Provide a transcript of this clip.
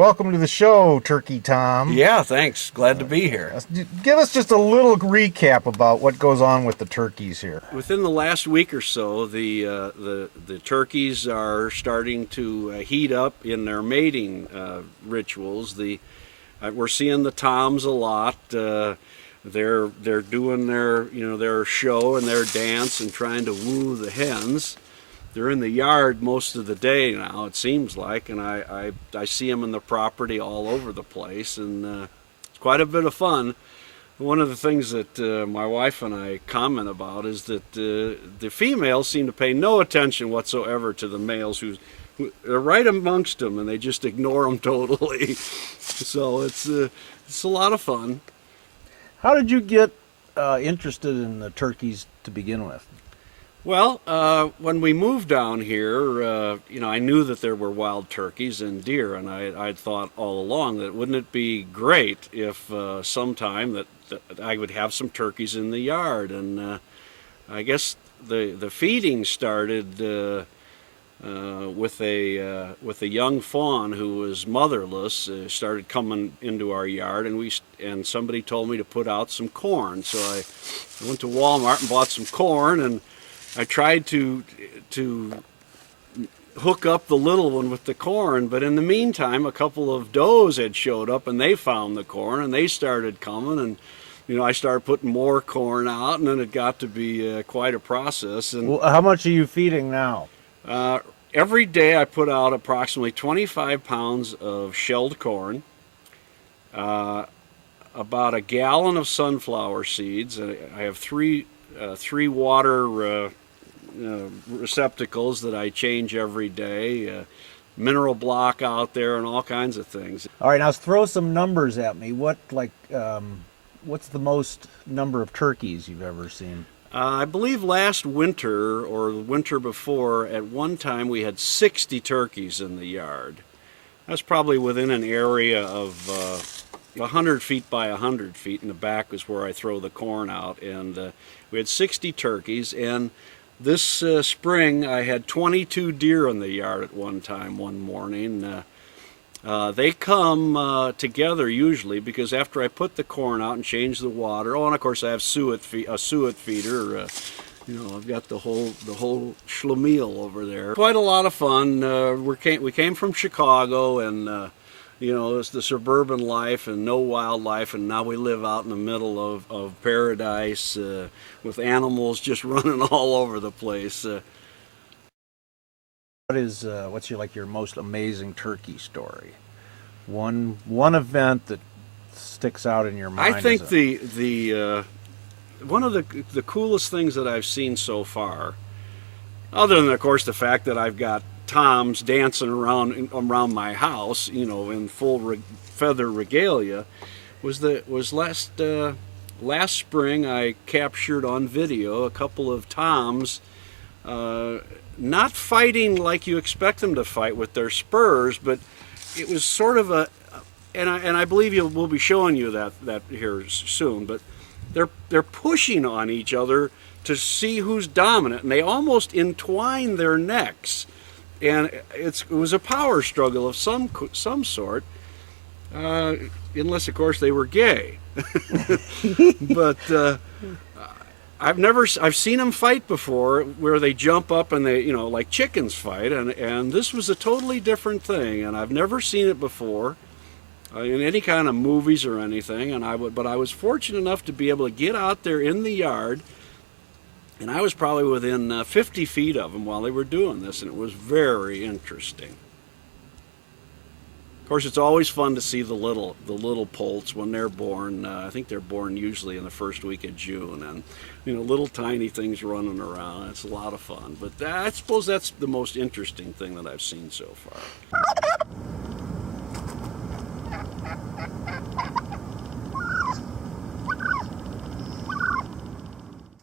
Welcome to the show, Turkey Tom. Yeah, thanks. Glad to be here. Give us just a little recap about what goes on with the turkeys here. Within the last week or so, the turkeys are starting to heat up in their mating rituals. We're seeing the toms a lot. They're doing their show and their dance and trying to woo the hens. They're in the yard most of the day now, it seems like, and I see them in the property all over the place, and it's quite a bit of fun. One of the things that my wife and I comment about is that the females seem to pay no attention whatsoever to the males who they're right amongst them, and they just ignore them totally. So it's a lot of fun. How did you get interested in the turkeys to begin with? Well, when we moved down here, I knew that there were wild turkeys and deer, and I'd thought all along that wouldn't it be great if sometime that I would have some turkeys in the yard. And I guess the feeding started with a young fawn who was motherless. Started coming into our yard, and somebody told me to put out some corn. So I went to Walmart and bought some corn, and I tried to hook up the little one with the corn, but in the meantime, a couple of does had showed up, and they found the corn, and they started coming, and I started putting more corn out, and then it got to be quite a process. And well, how much are you feeding now? Every day I put out approximately 25 pounds of shelled corn, about a gallon of sunflower seeds. I have three water receptacles that I change every day, mineral block out there, and all kinds of things. All right, now throw some numbers at me. What's the most number of turkeys you've ever seen? I believe last winter or the winter before, at one time we had 60 turkeys in the yard. That's probably within an area of 100 feet by 100 feet. In the back is where I throw the corn out, and we had 60 turkeys. And this spring I had 22 deer in the yard at one time, one morning. They come together usually because after I put the corn out and change the water, and of course I have a suet feeder. I've got the whole schlemiel over there. Quite a lot of fun. We came from Chicago, and it's the suburban life and no wildlife, and now we live out in the middle of paradise with animals just running all over the place. What's your most amazing turkey story? One event that sticks out in your mind. I think the one of the coolest things that I've seen so far, other than of course the fact that I've got toms dancing around my house, in full feather regalia, was last spring I captured on video a couple of toms not fighting like you expect them to fight with their spurs, but it was sort of and I believe we'll be showing you that here soon, but they're pushing on each other to see who's dominant, and they almost entwine their necks. And it was a power struggle of some sort, unless of course they were gay. But I've seen them fight before, where they jump up and they like chickens fight, and this was a totally different thing, and I've never seen it before in any kind of movies or anything. But I was fortunate enough to be able to get out there in the yard. And I was probably within 50 feet of them while they were doing this, and it was very interesting. Of course, it's always fun to see the little poults when they're born. I think they're born usually in the first week of June, and little tiny things running around. It's a lot of fun. But I suppose that's the most interesting thing that I've seen so far.